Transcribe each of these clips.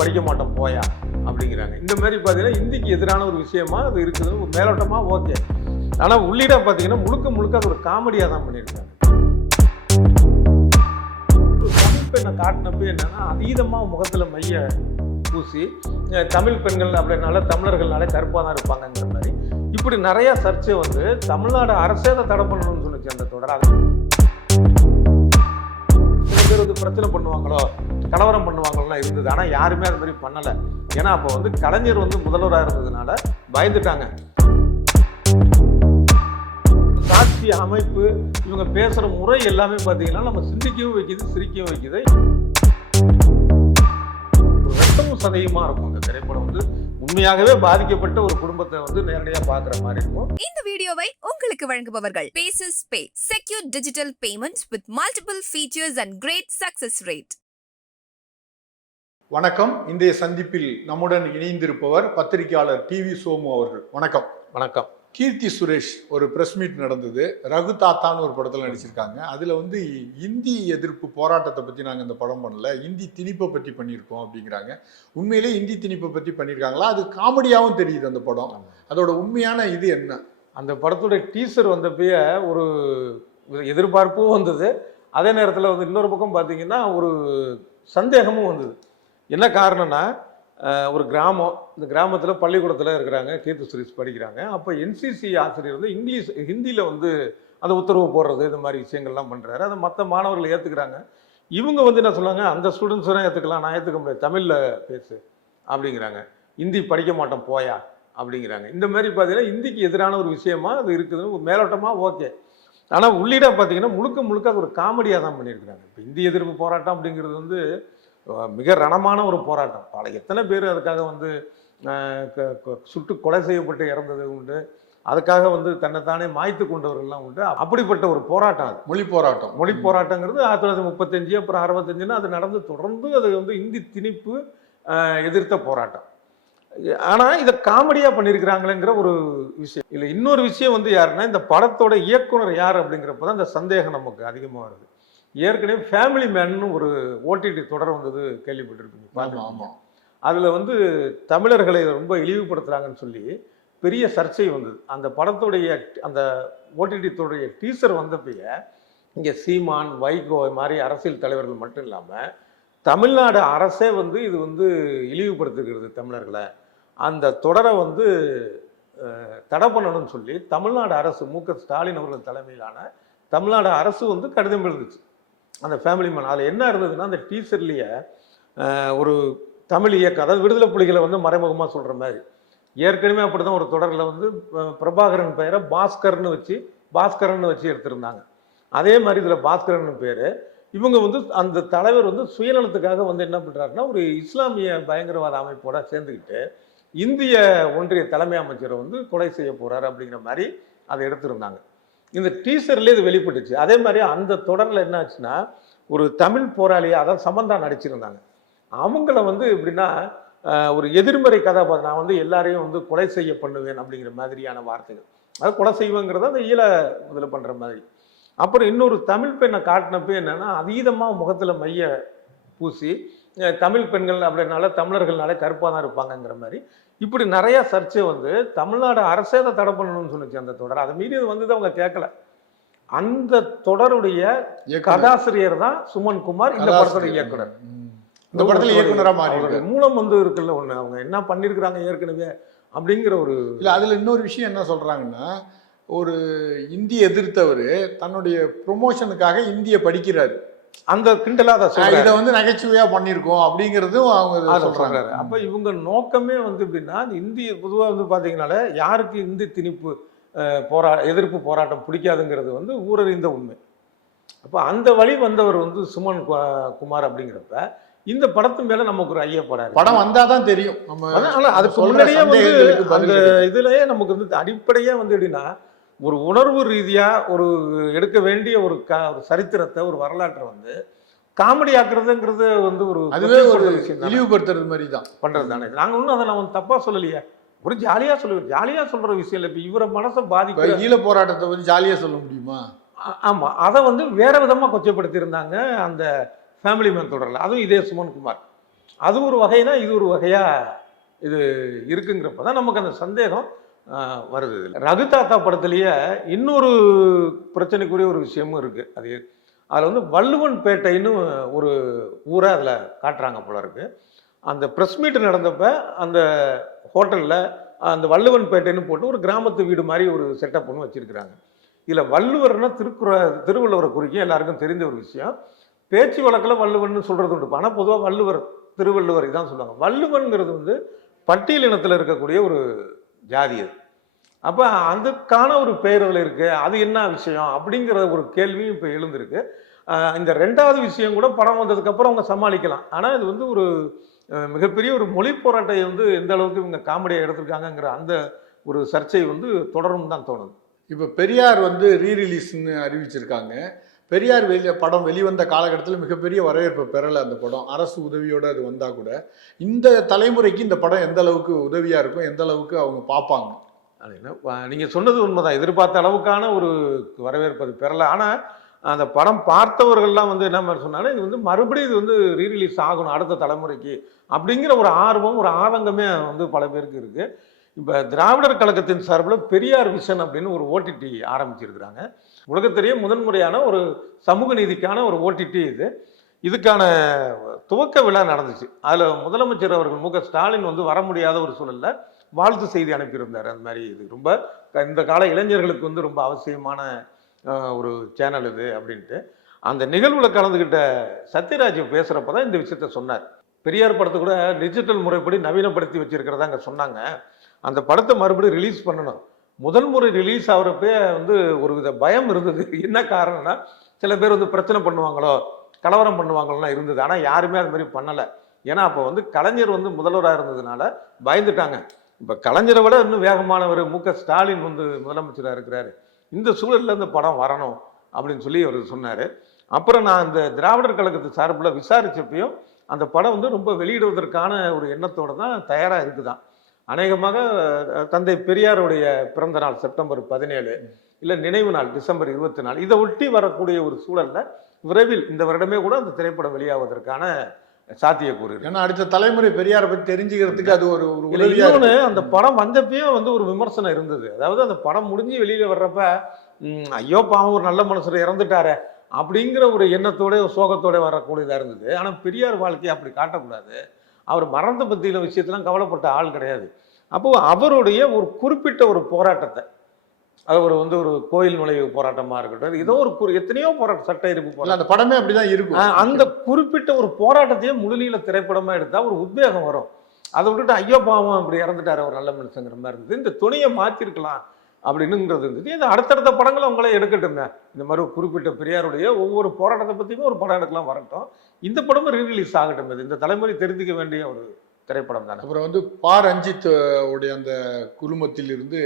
படிக்க மாட்டோம் போயா அப்படிங்கிறாங்க. இந்த மாதிரி பார்த்தீங்கன்னா இந்திக்கு எதிரான ஒரு விஷயமா அது இருக்குது. மேலோட்டமாக ஓகே, ஆனால் உள்ளிட பார்த்தீங்கன்னா முழுக்க முழுக்க அது ஒரு காமெடியாக தான் பண்ணியிருக்காங்க. தமிழ் பெண்ணை காட்டினப்போ என்னன்னா அதீதமாக முகத்தில் மைய பூசி தமிழ் பெண்கள் அப்படின்னால தமிழர்கள்னாலே கருப்பாக தான் இருப்பாங்கங்கிற மாதிரி இப்படி நிறைய சர்ச்சை வந்து தமிழ்நாடு அரசே அதை தடை பண்ணணும்னு சொன்னிச்சு அந்த தொடர். சில பேர் வந்து பிரச்சனை பண்ணுவாங்களோ கலவரம் பண்ணுவாங்களோலாம் இருந்தது, ஆனால் யாருமே அது மாதிரி பண்ணலை. ஏன்னா அப்போ வந்து கலைஞர் வந்து முதல்வராக இருந்ததுனால பயந்துட்டாங்க. சாட்சி அமைப்பு இவங்க பேசுகிற முறை எல்லாமே பார்த்தீங்கன்னா நம்ம சிந்திக்கவும் வைக்குது, சிரிக்கவும் வைக்குது. ரத்தமும் சதையுமா இருக்கும் அந்த திரைப்படம். வந்து உண்மையாகவே பாதிக்கப்பட்ட ஒரு குடும்பத்தை வந்து நேரடியாக பார்க்குற மாதிரி இருக்கும். இந்த வீடியோவை உங்களுக்கு வழங்குபவர்கள் பேசஸ் pay, secure digital payments with multiple features and great success rate. வணக்கம். இன்றைய சந்திப்பில் நம்முடன் இணைந்திருப்பவர் பத்திரிகையாளர் டிவி சோமு அவர்கள். வணக்கம். வணக்கம். கீர்த்தி சுரேஷ் ஒரு பிரஸ் மீட் நடந்தது. ரகு தாத்தான்னு ஒரு படத்தில் நடிச்சிருக்காங்க. அதில் வந்து இந்தி எதிர்ப்பு போராட்டத்தை பற்றி நாங்கள் இந்த படம் பண்ணல, இந்தி திணிப்பை பற்றி பண்ணியிருக்கோம் அப்படிங்கிறாங்க. உண்மையிலே இந்தி திணிப்பை பற்றி பண்ணியிருக்காங்களா? அது காமெடியாகவும் தெரியுது அந்த படம். அதோட உண்மையான இது என்ன? அந்த படத்தோட டீசர் வந்தப்பயே ஒரு எதிர்பார்ப்பும் வந்தது, அதே நேரத்தில் வந்து இன்னொரு பக்கம் பார்த்தீங்கன்னா ஒரு சந்தேகமும் வந்தது. என்ன காரணம்னா ஒரு கிராமம், இந்த கிராமத்தில் பள்ளிக்கூடத்தில் இருக்கிறாங்க, கீர்த்தி சுரேஷ் படிக்கிறாங்க. அப்போ என்சிசி ஆசிரியர் வந்து ஹிந்தியில் வந்து அந்த உத்தரவு போடுறது இந்த மாதிரி விஷயங்கள்லாம் பண்ணுறாரு. அதை மற்ற மாணவர்கள் ஏற்றுக்கிறாங்க. இவங்க வந்து என்ன சொல்லுவாங்க, அந்த ஸ்டூடெண்ட்ஸும் ஏற்றுக்கலாம், நான் ஏற்றுக்க முடியாது, தமிழில் பேசு அப்படிங்கிறாங்க. ஹிந்தி படிக்க மாட்டோம் போயா அப்படிங்கிறாங்க. இந்த மாதிரி பார்த்தீங்கன்னா இந்திக்கு எதிரான ஒரு விஷயமா அது இருக்குதுன்னு மேலோட்டமாக ஓகே, ஆனால் உள்ளிட பார்த்தீங்கன்னா முழுக்க முழுக்க அது ஒரு காமெடியாக தான் பண்ணியிருக்கிறாங்க. இப்போ இந்தி எதிர்ப்பு போராட்டம் அப்படிங்கிறது வந்து மிக ரணமான ஒரு போராட்டம். எத்தனை பேர் அதுக்காக வந்து சுட்டு கொலை செய்யப்பட்டு இறந்தது உண்டு, அதுக்காக வந்து தன்னைத்தானே மாய்த்து கொண்டவர்கள்லாம் உண்டு. அப்படிப்பட்ட ஒரு போராட்டம் அது மொழி போராட்டங்கிறது 1935 அப்புறம் 65 அது நடந்து தொடர்ந்து அது வந்து இந்தி திணிப்பு எதிர்த்த போராட்டம். ஆனால் இதை காமெடியாக பண்ணியிருக்கிறாங்களேங்கிற ஒரு விஷயம் இல்லை. இன்னொரு விஷயம் வந்து யாருன்னா, இந்த படத்தோட இயக்குனர் யார் அப்படிங்கிறப்ப தான் இந்த சந்தேகம் நமக்கு அதிகமாக வருது. ஏற்கனவே ஃபேமிலி மேன்னு ஒரு ஓடிடி தொடர் வந்தது, கேள்விப்பட்டிருப்பீங்க. அதில் வந்து தமிழர்களை ரொம்ப இழிவுபடுத்துகிறாங்கன்னு சொல்லி பெரிய சர்ச்சை வந்தது. அந்த படத்துடைய அந்த ஓடிடி தொடருடைய டீசர் வந்தப்பயே இங்கே சீமான், வைகோ மாதிரி அரசியல் தலைவர்கள் மட்டும் இல்லாமல் தமிழ்நாடு அரசே வந்து இது வந்து இழிவுபடுத்துகிறது தமிழர்களை, அந்த தொடரை வந்து தடை பண்ணணும்னு சொல்லி தமிழ்நாடு அரசு மு.க. ஸ்டாலின் அவர்கள் தலைமையிலான தமிழ்நாடு அரசு வந்து கடிதம் எழுதுச்சு அந்த ஃபேமிலி மேன். அதில் என்ன இருந்ததுன்னா, அந்த டீசர்லேயே ஒரு தமிழ் இயக்கம், அதாவது விடுதலை புலிகளை வந்து மறைமுகமாக சொல்கிற மாதிரி, ஏற்கனவே அப்படி தான் ஒரு தொடரில் வந்து பிரபாகரன் பெயரை பாஸ்கர்னு வச்சு எடுத்திருந்தாங்க. அதே மாதிரி இதில் பாஸ்கரன் பேர். இவங்க வந்து அந்த தலைவர் வந்து சுயநலத்துக்காக வந்து என்ன பண்ணுறாருன்னா, ஒரு இஸ்லாமிய பயங்கரவாத அமைப்போட சேர்ந்துக்கிட்டு இந்திய ஒன்றிய தலைமை அமைச்சரை வந்து கொலை செய்ய போகிறார் அப்படிங்கிற மாதிரி அதை எடுத்திருந்தாங்க. இந்த டீசர்லேயே இது வெளிப்பட்டுச்சு. அதே மாதிரி அந்த தொடரில் என்ன ஆச்சுன்னா, ஒரு தமிழ் போராளியை, அதாவது சமந்தா நடிச்சிருந்தாங்க. அவங்கள வந்து எப்படின்னா ஒரு எதிர்மறை கதாபாத்திரம், நான் வந்து எல்லாரையும் வந்து கொலை செய்ய பண்ணுவேன் அப்படிங்கிற மாதிரியான வார்த்தைகள், அதாவது கொலை செய்வேங்கிறத அந்த ஈழ இதில் பண்ணுற மாதிரி. அப்புறம் இன்னொரு தமிழ் பெண்ணை காட்டினப்போ என்னென்னா அதீதமாக முகத்தில் மைய பூசி தமிழ் பெண்கள் அப்படின்னால தமிழர்கள்னாலே கருப்பாக தான் இருப்பாங்கங்கிற மாதிரி இப்படி நிறைய சர்ச்சை வந்து தமிழ்நாடு அரசே அதை தடை பண்ணணும்னு சொன்னிச்சு அந்த தொடர். அதை மீறி அது வந்து அவங்க கேட்கல. அந்த தொடருடைய கதாசிரியர் தான் சுமன் குமார், இந்த படத்தோட இயக்குனர். இந்த படத்தில் இயக்குனராக மூலம் வந்து இருக்குல்ல ஒன்று, அவங்க என்ன பண்ணியிருக்கிறாங்க ஏற்கனவே அப்படிங்கிற ஒரு இல்லை. அதில் இன்னொரு விஷயம் என்ன சொல்கிறாங்கன்னா, ஒரு இந்தி எதிர்த்தவர் தன்னுடைய ப்ரொமோஷனுக்காக இந்தியை படிக்கிறாரு, அந்த கிண்டலாக இதை வந்து நகைச்சுவையாக பண்ணியிருக்கோம் அப்படிங்கிறதும் அவங்க சொல்கிறாங்க. அப்போ இவங்க நோக்கமே வந்து எப்படின்னா, இந்திய பொதுவாக வந்து பார்த்தீங்கன்னாலே யாருக்கு இந்தி திணிப்பு எதிர்ப்பு போராட்டம் பிடிக்காதுங்கிறது வந்து ஊரறிந்த உண்மை. அப்போ அந்த வழி வந்தவர் வந்து சுமன் குமார் அப்படிங்கிறப்ப இந்த படத்து மேலே நமக்கு ஒரு ஐயப்படாது. படம் வந்தால் தான் தெரியும். அதுக்கு முன்னாடியே வந்து அந்த இதுலயே நமக்கு வந்து அடிப்படையாக வந்து எப்படின்னா, ஒரு உணர்வு ரீதியாக ஒரு எடுக்க வேண்டிய ஒரு சரித்திரத்தை, ஒரு வரலாற்றை வந்து காமெடி ஆக்குறதுங்கிறது வந்து ஒரு அதுவே ஒரு இழிவுபடுத்துறது மாதிரி தான் பண்ணுறது தானே. நாங்கள் ஒன்றும் அதை நான் தப்பாக சொல்லலையே, ஒரு ஜாலியாக சொல்லுவேன். ஜாலியாக சொல்கிற விஷயம் இல்லை. இப்போ இவரை மனசை பாதிக்கிற ஈழ போராட்டத்தை வந்து ஜாலியாக சொல்ல முடியுமா? ஆமாம், அதை வந்து வேற விதமாக கொச்சைப்படுத்தியிருந்தாங்க அந்த ஃபேமிலி மேன் தொடரில். அதுவும் இதே சுமன் குமார். அது ஒரு வகைனா இது ஒரு வகையா இது இருக்குங்கிறப்ப தான் நமக்கு அந்த சந்தேகம் வருது. ரகு தாத்தா படத்துலேயே இன்னொரு பிரச்சனைக்குரிய ஒரு விஷயமும் இருக்குது. அதில் வந்து வள்ளுவன் பேட்டைன்னு ஒரு ஊரை அதில் காட்டுறாங்க போல இருக்கு. அந்த ப்ரெஸ் மீட் நடந்தப்ப அந்த ஹோட்டலில் அந்த வள்ளுவன் பேட்டைன்னு போட்டு ஒரு கிராமத்து வீடு மாதிரி ஒரு செட்டப் ஒன்று வச்சுருக்கிறாங்க. இதில் வள்ளுவர்னா திருவள்ளுவரை குறிக்கும் எல்லாருக்கும் தெரிந்த ஒரு விஷயம். பேச்சு வழக்கில் வள்ளுவன் சொல்கிறது உண்டு. ஆனால் பொதுவாக வள்ளுவர் திருவள்ளுவர் இதான் சொல்லுவாங்க. வள்ளுவன்கிறது வந்து பட்டியல் இனத்தில் இருக்கக்கூடிய ஒரு ஜாதி அது. அப்போ அதுக்கான ஒரு பெயர்கள் இருக்குது. அது என்ன விஷயம் அப்படிங்கிற ஒரு கேள்வியும் இப்போ எழுந்திருக்கு. இந்த ரெண்டாவது விஷயம் கூட படம் வந்ததுக்கப்புறம் அவங்க சமாளிக்கலாம். ஆனால் இது வந்து ஒரு மிகப்பெரிய ஒரு மொழி போராட்டத்தை வந்து எந்த அளவுக்கு இவங்க காமெடியாக எடுத்திருக்காங்கங்கிற அந்த ஒரு சர்ச்சை வந்து தொடரும் தான் தோணுது. இப்போ பெரியார் வந்து ரீரிலீஸ்ன்னு அறிவிச்சிருக்காங்க. பெரியார் படம் வெளிவந்த காலகட்டத்தில் மிகப்பெரிய வரவேற்பு பெறலை அந்த படம். அரசு உதவியோடு அது வந்தால் கூட இந்த தலைமுறைக்கு இந்த படம் எந்த அளவுக்கு உதவியாக இருக்கும், எந்த அளவுக்கு அவங்க பார்ப்பாங்க? நீங்கள் சொன்னது உண்மைதான். எதிர்பார்த்த அளவுக்கான ஒரு வரவேற்பு அது பெறலை. ஆனால் அந்த படம் பார்த்தவர்கள்லாம் வந்து என்ன மாதிரி சொன்னாலும் இது வந்து மறுபடியும் இது வந்து ரீரிலீஸ் ஆகணும் அடுத்த தலைமுறைக்கு அப்படிங்கிற ஒரு ஆர்வம், ஒரு ஆதங்கமே வந்து பல பேருக்கு இருக்குது. இப்போ திராவிடர் கழகத்தின் சார்பில் பெரியார் விஷன் அப்படின்னு ஒரு ஓடிடி ஆரம்பிச்சிருக்கிறாங்க. உலகத்திலேயே முதன்முறையான ஒரு சமூக நீதிக்கான ஒரு ஓடிடி இது. இதுக்கான துவக்க விழா நடந்துச்சு. அதில் முதலமைச்சர் அவர்கள் மு க ஸ்டாலின் வந்து வர முடியாத ஒரு சூழலில் வாழ்த்து செய்தி அனுப்பியிருந்தார். அந்த மாதிரி இது ரொம்ப இந்த கால இளைஞர்களுக்கு வந்து ரொம்ப அவசியமான ஒரு சேனல் இது அப்படின்ட்டு. அந்த நிகழ்வில் கலந்துக்கிட்ட சத்யராஜ் பேசுகிறப்ப தான் இந்த விஷயத்த சொன்னார். பெரியார் படத்தை கூட டிஜிட்டல் முறைப்படி நவீனப்படுத்தி வச்சிருக்கிறதா அங்கே சொன்னாங்க. அந்த படத்தை மறுபடியும் ரிலீஸ் பண்ணணும். முதல் முறை ரிலீஸ் ஆகிறப்பே வந்து ஒரு வித பயம் இருந்தது. என்ன காரணம்னா சில பேர் வந்து பிரச்சனை பண்ணுவாங்களோ, கலவரம் பண்ணுவாங்களோலாம் இருந்தது. ஆனால் யாருமே அது மாதிரி பண்ணலை. ஏன்னா அப்போ வந்து கலைஞர் வந்து முதல்வராக இருந்ததுனால பயந்துட்டாங்க. இப்போ கலைஞரை விட இன்னும் வேகமானவர் மு க ஸ்டாலின் வந்து முதலமைச்சராக இருக்கிறாரு. இந்த சூழலில் இந்த படம் வரணும் அப்படின்னு சொல்லி அவர் சொன்னார். அப்புறம் நான் இந்த திராவிடர் கழகத்து சார்பில் விசாரிச்சப்பையும் அந்த படம் வந்து ரொம்ப வெளியிடுவதற்கான ஒரு எண்ணத்தோடு தான் தயாராக இருக்குதான். அநேகமாக தந்தை பெரியாருடைய பிறந்த நாள் செப்டம்பர் 17 இல்லை நினைவு நாள் டிசம்பர் 24 இதை ஒட்டி வரக்கூடிய ஒரு சூழலில் விரைவில் இந்த வருடமே கூட அந்த திரைப்படம் வெளியாவதற்கான சாத்தியக்கூறு. ஏன்னா அடுத்த தலைமுறை பெரியாரை பற்றி தெரிஞ்சுக்கிறதுக்கு அது ஒரு இன்னொன்று அந்த படம் வந்தப்பயே வந்து ஒரு விமர்சனம் இருந்தது. அதாவது அந்த படம் முடிஞ்சு வெளியில் வர்றப்ப ஐயோ பாவம் ஒரு நல்ல மனுஷர் இறந்துட்டாரே அப்படிங்கிற ஒரு எண்ணத்தோட சோகத்தோட வரக்கூடியதாக இருந்தது. ஆனால் பெரியார் வாழ்க்கையை அப்படி காட்டக்கூடாது. அவர் மரணத்தை பற்றின விஷயத்தெல்லாம் கவலைப்பட்ட ஆள் கிடையாது. அப்போது அவருடைய ஒரு குறிப்பிட்ட ஒரு போராட்டத்தை, அது வந்து ஒரு கோயில் நுழைவு போராட்டமாக இருக்கட்டும், ஏதோ ஒரு எத்தனையோ போராட்டம், சட்ட எரிப்பு போராட்டம், அந்த படமே அப்படிதான் இருக்கும். அந்த குறிப்பிட்ட ஒரு போராட்டத்தையே முழுநீள திரைப்படமாக எடுத்தால் ஒரு உத்வேகம் வரும். அதை விட்டுட்டு ஐயோ பாவம் அப்படி இறந்துட்டார் ஒரு நல்ல மனுஷங்கிற மாதிரி இருந்தது. இந்த துணியை மாற்றிருக்கலாம் அப்படின்னுங்கிறது இருந்தது. இது அடுத்தடுத்த படங்களை அவங்களே எடுக்கட்டுங்க. இந்த மாதிரி குறிப்பிட்ட பெரியாருடைய ஒவ்வொரு போராட்டத்தை பற்றியுமே ஒரு படம் எடுக்கலாம், வரட்டும். இந்த படமும் ரீரிலீஸ் ஆகட்டும். இது இந்த தலைமுறை தெரிஞ்சுக்க வேண்டிய ஒரு திரைப்படம் தானே. அப்புறம் வந்து பா ரஞ்சித் உடைய அந்த குழுமத்தில் இருந்து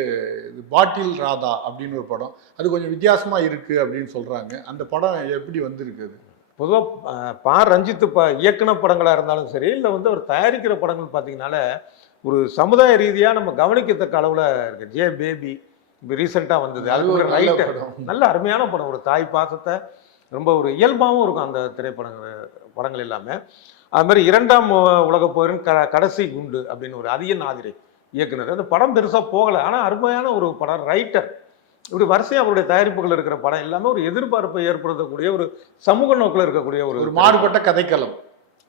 பாட்டில் ராதா அப்படின்னு ஒரு படம், அது கொஞ்சம் வித்தியாசமா இருக்கு அப்படின்னு சொல்றாங்க. அந்த படம் எப்படி வந்திருக்குது? பொதுவாக பா ரஞ்சித் இயக்குன படங்களாக இருந்தாலும் சரி, இல்லை வந்து அவர் தயாரிக்கிற படங்கள் பார்த்தீங்கன்னால ஒரு சமுதாய ரீதியாக நம்ம கவனிக்கத்தக்க அளவில் இருக்கு. ஜே பேபி இப்போ ரீசெண்டாக வந்தது, அது ஒரு ரைட்டர், நல்ல அருமையான படம். ஒரு தாய் பாசத்தை ரொம்ப ஒரு இயல்பாகவும் இருக்கும் அந்த படங்கள் எல்லாமே. அது மாதிரி இரண்டாம் உலகப் போரின் கடைசி குண்டு அப்படின்னு ஒரு அதிக நாதிரை இயக்குனர். அந்த படம் பெருசாக போகலை, ஆனால் அருமையான ஒரு படம். ரைட்டர் இப்படி வரிசையாக அவருடைய தயாரிப்புகள் இருக்கிற படம் எல்லாமே ஒரு எதிர்பார்ப்பை ஏற்படுத்தக்கூடிய ஒரு சமூக நோக்கில் இருக்கக்கூடிய ஒரு மாறுபட்ட கதைக்களம்.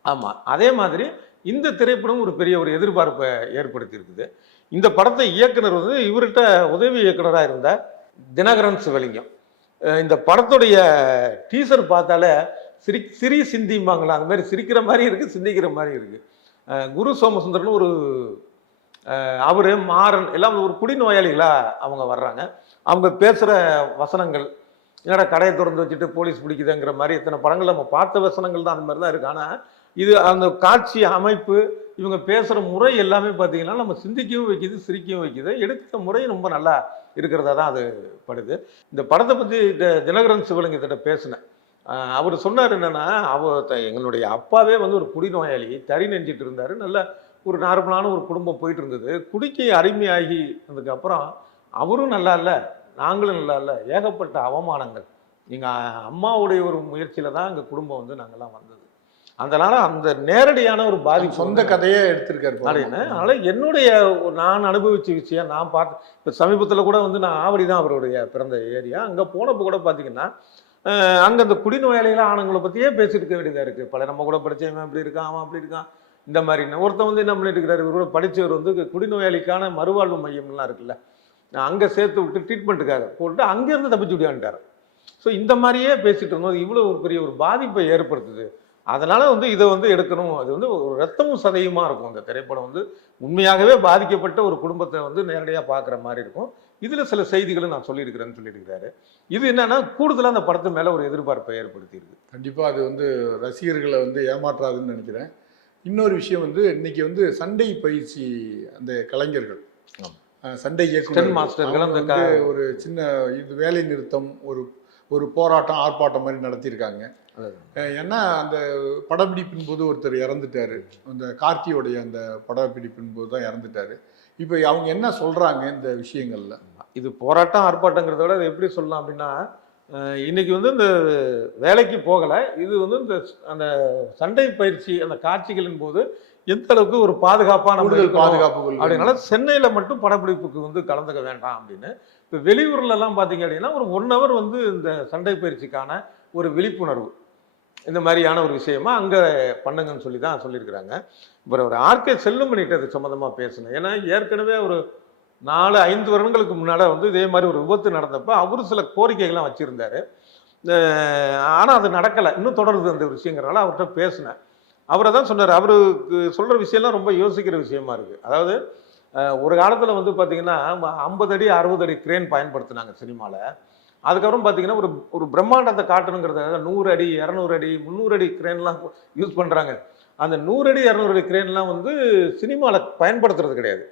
ஆமாம், அதே மாதிரி இந்த திரைப்படம் ஒரு பெரிய ஒரு எதிர்பார்ப்பை ஏற்படுத்தி இருக்குது. இந்த படத்தை இயக்குனர் வந்து இவர்கிட்ட உதவி இயக்குனராக இருந்த தினகரன் சிவலிங்கம். இந்த படத்துடைய டீசர் பார்த்தாலே சிரி சிந்திம்பாங்களா, அந்த மாதிரி சிரிக்கிற மாதிரி இருக்குது, சிந்திக்கிற மாதிரி இருக்குது. குரு சோமசுந்தரன் ஒரு அவர் மாறன் எல்லாம் ஒரு குடிநோயாளிகளாக அவங்க வர்றாங்க. அவங்க பேசுகிற வசனங்கள் என்னடா கடையை திறந்து வச்சுட்டு போலீஸ் பிடிக்குதுங்கிற மாதிரி இத்தனை படங்கள் நம்ம பார்த்த வசனங்கள் தான் அந்த மாதிரி தான் இருக்குது. ஆனால் இது அந்த காட்சி அமைப்பு, இவங்க பேசுகிற முறை எல்லாமே பார்த்தீங்கன்னா நம்ம சிந்திக்கவும் வைக்குது, சிரிக்கவும் வைக்குது. எடுத்த முறை ரொம்ப நல்லா இருக்கிறதா தான் அது படுது. இந்த படத்தை பற்றி தினகரன் சிவலிங்கத்திட்ட பேசினேன். அவர் சொன்னார் என்னென்னா, எங்களுடைய அப்பாவே வந்து ஒரு குடிநோயாளி, தறி நெஞ்சிட்டு இருந்தார். நல்ல ஒரு நார்மலான ஒரு குடும்பம் போயிட்டு இருந்தது. குடிக்கு அடிமையாகி அதுக்கப்புறம் அவரும் நல்லா இல்லை, நாங்களும் நல்லா இல்லை, ஏகப்பட்ட அவமானங்கள். எங்கள் அம்மாவுடைய ஒரு முயற்சியில் தான் எங்கள் குடும்பம் வந்து நாங்கள்லாம் வந்தது. அதனால அந்த நேரடியான ஒரு பாதிப்பு சொந்த கதையே எடுத்திருக்காரு அப்படின்னு. அதனால என்னுடைய நான் அனுபவிச்ச விஷயம் நான் பார்த்து இப்போ சமீபத்தில் கூட வந்து நான் ஆவடி தான் அவருடைய பிறந்த ஏரியா. அங்கே போனப்போ கூட பார்த்தீங்கன்னா அங்கே அந்த குடிநோயாளிகளாக ஆனவங்களை பற்றியே பேசிட்டு இருக்க வேண்டியதாக இருக்குது. பல நம்ம கூட படித்தவன் அப்படி இருக்கான், அவன் அப்படி இருக்கான், இந்த மாதிரி ஒருத்தன் வந்து என்ன பண்ணிட்டு இருக்கிறாரு, இவரோட படித்தவர் வந்து குடிநோயாளிக்கான மறுவாழ்வு மையம்லாம் இருக்குல்ல, அங்கே சேர்த்து விட்டு ட்ரீட்மெண்ட்டுக்காக போட்டு அங்கேருந்து தப்பிச்சு விடியான்ட்டார். ஸோ இந்த மாதிரியே பேசிட்டு இருந்தோம். இவ்வளோ ஒரு பெரிய ஒரு பாதிப்பை ஏற்படுத்துது. அதனால வந்து இதை வந்து எடுக்கணும். அது வந்து ஒரு ரத்தமும் சதையுமா இருக்கும். அந்த திரைப்படம் வந்து உண்மையாகவே பாதிக்கப்பட்ட ஒரு குடும்பத்தை வந்து நேரடியாக பார்க்குற மாதிரி இருக்கும். இதில் சில செய்திகளும் நான் சொல்லியிருக்கிறேன்னு சொல்லியிருக்கிறாரு. இது என்னன்னா கூடுதலாக அந்த படத்து மேலே ஒரு எதிர்பார்ப்பை ஏற்படுத்தியிருக்கு. கண்டிப்பாக அது வந்து ரசிகர்களை வந்து ஏமாற்றாதுன்னு நினைக்கிறேன். இன்னொரு விஷயம் வந்து இன்னைக்கு வந்து சண்டை பயிற்சி அந்த கலைஞர்கள் சண்டை மாஸ்டர்கள் அந்த ஒரு சின்ன இது வேலை நிறுத்தம் ஒரு போராட்டம் ஆர்ப்பாட்டம் மாதிரி நடத்தியிருக்காங்க. ஏன்னா அந்த படப்பிடிப்பின் போது ஒருத்தர் இறந்துட்டாரு. அந்த கார்த்தியோடைய அந்த படப்பிடிப்பின் போது தான் இறந்துட்டாரு. இப்போ அவங்க என்ன சொல்றாங்க இந்த விஷயங்கள்ல? இது போராட்டம் ஆர்ப்பாட்டங்கிறத விட அது எப்படி சொல்லலாம் அப்படின்னா, இன்னைக்கு வந்து இந்த வேலைக்கு போகலை, இது வந்து இந்த அந்த சண்டை பயிற்சி அந்த காட்சிகளின் போது எந்த அளவுக்கு ஒரு பாதுகாப்பான பாதுகாப்பு அப்படின்னால சென்னையில் மட்டும் படப்பிடிப்புக்கு வந்து கலந்துக்க வேண்டாம் அப்படின்னு. இப்போ வெளியூர்லலாம் பார்த்தீங்க அப்படின்னா ஒரு 1 hour வந்து இந்த சண்டை பயிற்சிக்கான ஒரு விழிப்புணர்வு இந்த மாதிரியான ஒரு விஷயமா அங்கே பண்ணுங்கன்னு சொல்லி தான் சொல்லியிருக்கிறாங்க. இப்போ ஒரு ஆர்கே செல்லுமணிகிட்ட அது சம்மந்தமாக பேசணும். ஏன்னா ஏற்கனவே ஒரு 4-5 வருடங்களுக்கு முன்னால் வந்து இதே மாதிரி ஒரு விபத்து நடந்தப்போ அவரு சில கோரிக்கைகள்லாம் வச்சுருந்தாரு. ஆனால் அது நடக்கலை, இன்னும் தொடருது அந்த விஷயங்கிறனால அவர்கிட்ட பேசினேன். அவரை தான் சொன்னார். அவருக்கு சொல்கிற விஷயம்லாம் ரொம்ப யோசிக்கிற விஷயமா இருக்குது. அதாவது ஒரு காலத்தில் வந்து பார்த்திங்கன்னா 50 அடி 60 அடி கிரேன் பயன்படுத்தினாங்க சினிமாவில். அதுக்கப்புறம் பார்த்தீங்கன்னா ஒரு பிரம்மாண்டத்தை காட்டணுங்கிறதுக்காக 100 அடி 200 அடி 300 அடி கிரேன்லாம் யூஸ் பண்ணுறாங்க. அந்த 100 அடி 200 அடி கிரேன்லாம் வந்து சினிமாவில் பயன்படுத்துறது கிடையாது.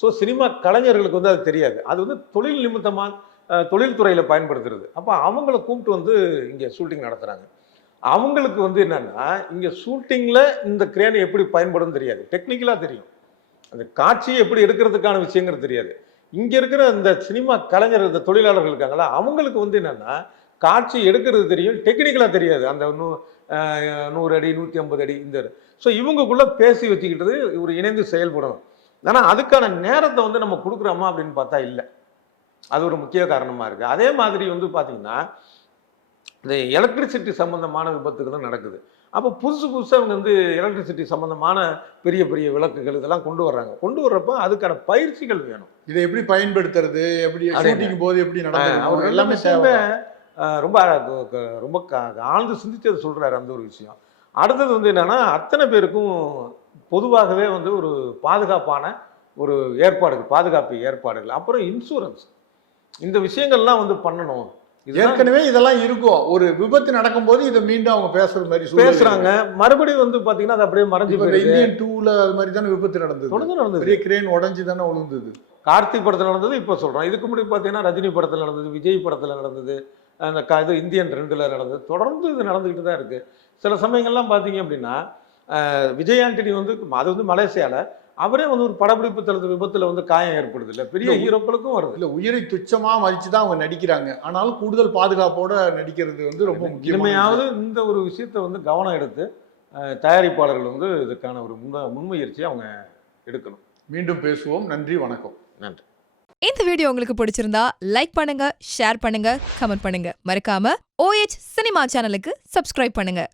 ஸோ சினிமா கலைஞர்களுக்கு வந்து அது தெரியாது. அது வந்து தொழில் நிமித்தமாக தொழில்துறையில் பயன்படுத்துறது. அப்போ அவங்கள கூப்பிட்டு வந்து இங்கே ஷூட்டிங் நடத்துகிறாங்க. அவங்களுக்கு வந்து என்னென்னா இங்கே ஷூட்டிங்கில் இந்த கிரேன் எப்படி பயன்படும் தெரியாது, டெக்னிக்கலாக தெரியும், அந்த காட்சியை எப்படி எடுக்கிறதுக்கான விஷயங்கிறது தெரியாது. இங்கே இருக்கிற இந்த சினிமா கலைஞர் இந்த தொழிலாளர்கள் இருக்காங்களா அவங்களுக்கு வந்து என்னென்னா காட்சி எடுக்கிறது தெரியும், டெக்னிக்கலாக தெரியாது. அந்த 100 அடி 150 அடி இந்த ஸோ இவங்களுக்குள்ளே பேசி வச்சுக்கிட்டது ஒரு இணைந்து செயல்படணும். ஆனால் அதுக்கான நேரத்தை வந்து நம்ம கொடுக்குறோமா அப்படின்னு பார்த்தா இல்லை. அது ஒரு முக்கிய காரணமாக இருக்குது. அதே மாதிரி வந்து பார்த்திங்கன்னா இந்த எலக்ட்ரிசிட்டி சம்மந்தமான விபத்துகளும் நடக்குது. அப்போ புதுசாக அவங்க வந்து எலக்ட்ரிசிட்டி சம்மந்தமான பெரிய பெரிய விளக்குகள் இதெல்லாம் கொண்டு வர்றாங்க. கொண்டு வர்றப்போ அதுக்கான பயிற்சிகள் வேணும். இதை எப்படி பயன்படுத்துறது, எப்படி ஷூட்டிங் போது எப்படி நடக்குது, எல்லாமே ரொம்ப ரொம்ப ஆழ்ந்து சிந்திச்சது சொல்கிறாரு அந்த ஒரு விஷயம். அடுத்தது வந்து என்னென்னா அத்தனை பேருக்கும் பொதுவாகவே வந்து ஒரு பாதுகாப்பான ஒரு ஏற்பாடுகள், பாதுகாப்பு ஏற்பாடுகள், அப்புறம் இன்சூரன்ஸ், இந்த விஷயங்கள்லாம் வந்து பண்ணணும். ஏற்கனவே இதெல்லாம் இருக்கும். ஒரு விபத்து நடக்கும்போது இதை மீண்டும் அவங்க பேசுற மாதிரி பேசுறாங்க. மறுபடியும் வந்து பாத்தீங்கன்னா அது அப்படியே மறைஞ்சு போயிடுது. இந்தியன் 2ல அது மாதிரி தானே விபத்து நடந்தது. பெரிய கிரேன் உடைஞ்சு தானே விழுந்தது. கார்த்திக் படத்துல நடந்தது இப்போ சொல்றோம். இதுக்கு முன்னாடி பாத்தீங்கன்னா ரஜினி படத்துல நடந்தது, விஜய் படத்துல நடந்தது, அந்த இது இந்தியன் 2ல நடந்தது. தொடர்ந்து இது நடந்துகிட்டு தான் இருக்கு. சில சமயங்கள்லாம் பாத்தீங்க அப்படின்னா விஜய் ஆண்டனி வந்து அது வந்து மலேசியால அவரே வந்து ஒரு படப்பிடிப்பு தளத்து விபத்துல வந்து காயம் ஏற்படுது இல்லை, பெரிய ஹீரோக்களுக்கும் வருது இல்லை. உயிரை துச்சமா மதிச்சு தான் அவங்க நடிக்கிறாங்க. ஆனாலும் கூடுதல் பாதுகாப்போட நடிக்கிறது வந்து ரொம்ப முக்கியமாவது. இந்த ஒரு விஷயத்தை வந்து கவனம் எடுத்து தயாரிப்பாளர்கள் வந்து இதுக்கான ஒரு முன்முயற்சியை அவங்க எடுக்கணும். மீண்டும் பேசுவோம். நன்றி, வணக்கம். நன்றி. இந்த வீடியோ உங்களுக்கு பிடிச்சிருந்தா லைக் பண்ணுங்க, ஷேர் பண்ணுங்க, கமெண்ட் பண்ணுங்க. மறக்காம OH சினிமா சேனலுக்கு சப்ஸ்கிரைப் பண்ணுங்க.